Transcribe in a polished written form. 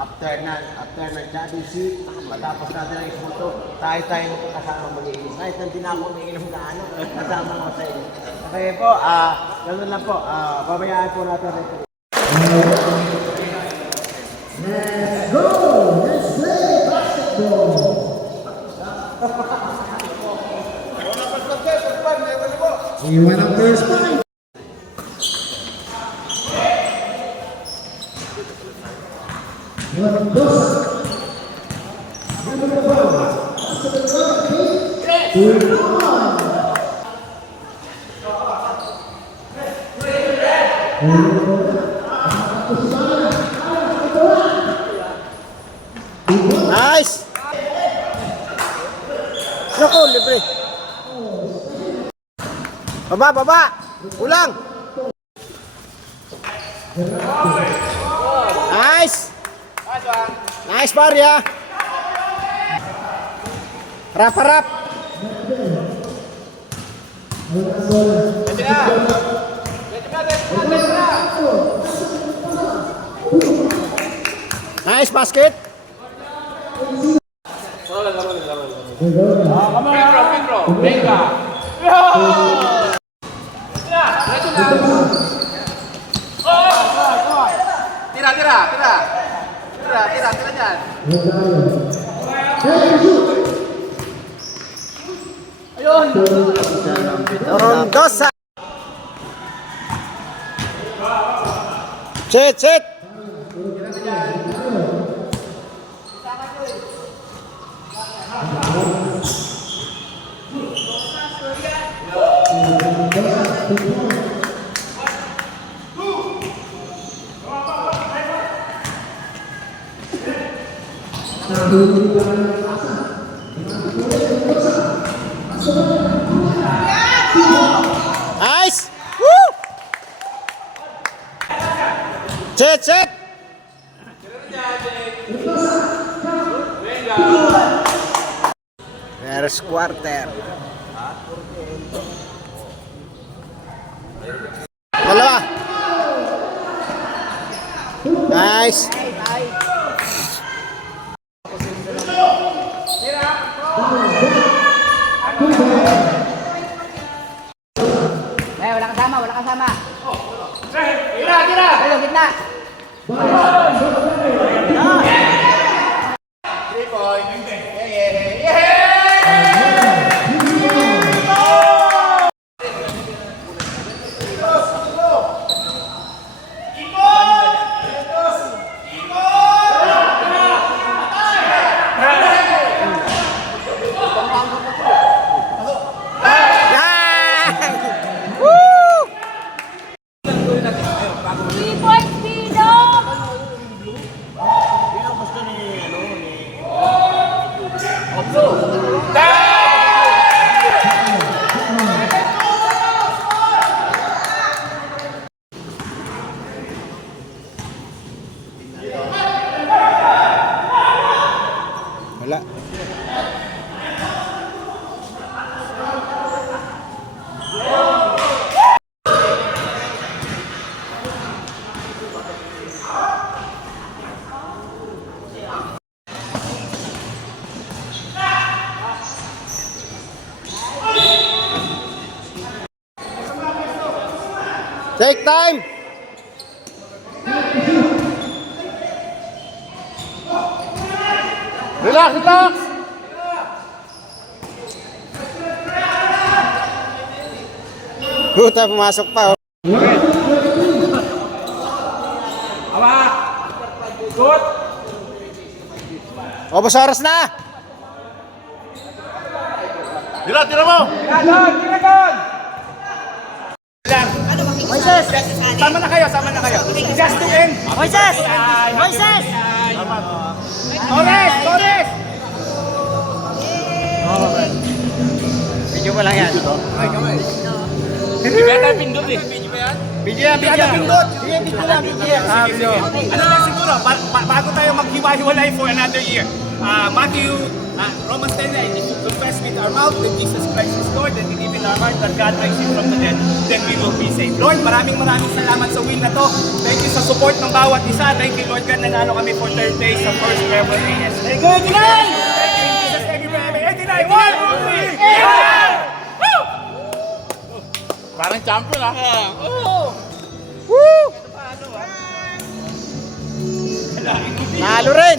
after ng Johnny C, matapos natin ang ismuto, tayo kasama mag-iinom. Kahit hindi na ako umiinom na kasama ko sa inyo. Okay po, ganun lang po, babayaan po natin rin. Let's go! Let's play basketball! Iwan ang first point. Nice! Naku, libre. Baba! Ulang! Nice! Nice, Barya! Harap! Nice basket! Pedro, venga. Tira dyan. Ayun. Rondosa! Sit! Nice! Woo! Sit! First quarter. Dalawa. Nice. Wala kasama. Tira! Hello, gitna. 3 point. Wala. Take time. Relax! Puta, pumasok pa. Awak! Good! Obos oras na. Tira mo! Tira! Moises! Sama na kayo! Just to end! Moises! Torres! Video ko lang yan. Hindi ba tayo pindot eh? Video ba yan? Video yan. Video lang. Ano lang siguro, bago tayo maghiwa-hiwalay for another year. Romans 10:9, if you confess with our mouth that Jesus Christ is Lord and believe in our heart that God raised Him from the dead, then we will be saved. Lord, maraming salamat sa win na to. Thank you sa support ng bawat isa. Thank you, Lord God, nanalo kami for third place sa first ever AS. Very good, tonight! Thank you, Jesus. Thank you, Brother. 89, 1, 2, 3, Parang champion ah. Nalo rin!